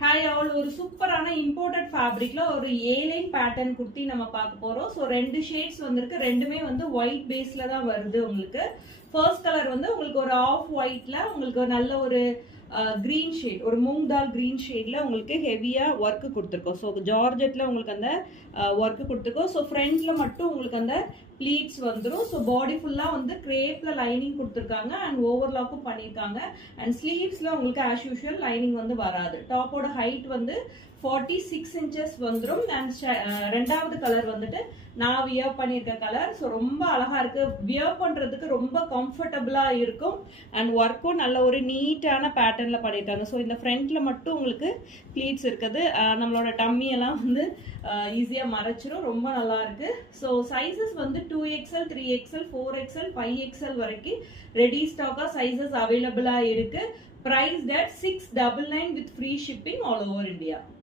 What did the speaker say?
Hi all, ஒரு சூப்பரான imported ஃபேப்ரிக்ல ஒரு ஏலைன் பேட்டர்ன் குர்த்தி நம்ம பார்க்க போறோம். ஸோ ரெண்டு ஷேட்ஸ் வந்திருக்கு. ரெண்டுமே வந்து ஒயிட் பேஸ்ல தான் வருது. உங்களுக்கு ஃபர்ஸ்ட் கலர் வந்து உங்களுக்கு ஒரு ஆஃப் ஒயிட்ல உங்களுக்கு ஒரு நல்ல ஒரு கிரீன் ஷேட், ஒரு மூங் தால் கிரீன் ஷேட்ல உங்களுக்கு ஹெவியா ஒர்க் கொடுத்துருக்கோம். ஸோ ஜார்ஜெட்ல உங்களுக்கு அந்த ஒர்க் கொடுத்துருக்கோம். ஸோ ஃப்ரண்ட்ல மட்டும் உங்களுக்கு அந்த ப்ளீட்ஸ் வந்துடும். ஸோ பாடி ஃபுல்லாக வந்து கிரேப்ல லைனிங் கொடுத்துருக்காங்க அண்ட் ஓவர்லாக்கும் பண்ணியிருக்காங்க. அண்ட் ஸ்லீவ்ஸ்ல உங்களுக்கு ஆஸ் யூஷுவல் லைனிங் வந்து வராது. டாப்போட ஹைட் வந்து 46 inches வந்துடும். அண்ட் ரெண்டாவது கலர் வந்துட்டு நான் வியர் பண்ணியிருக்க கலர். ஸோ ரொம்ப அழகா இருக்கு, வியர் பண்றதுக்கு ரொம்ப கம்ஃபர்டபுளா இருக்கும். அண்ட் ஒர்க்கும் நல்ல ஒரு நீட்டான பேட்டர்ன்ல பண்ணியிருக்காங்க. ஸோ இந்த ஃப்ரண்ட்ல மட்டும் உங்களுக்கு ப்ளீட்ஸ் இருக்குது. நம்மளோட டம்மி எல்லாம் வந்து ஈஸியா மறைச்சிரும். ரொம்ப நல்லா இருக்கு. ஸோ சைசஸ் வந்து 2XL, 3XL, 4XL, 5XL வரைக்கும் ரெடி ஸ்டாக்கா சைசஸ் அவைலபிளா இருக்கு. Priced at 699 with free shipping all over India.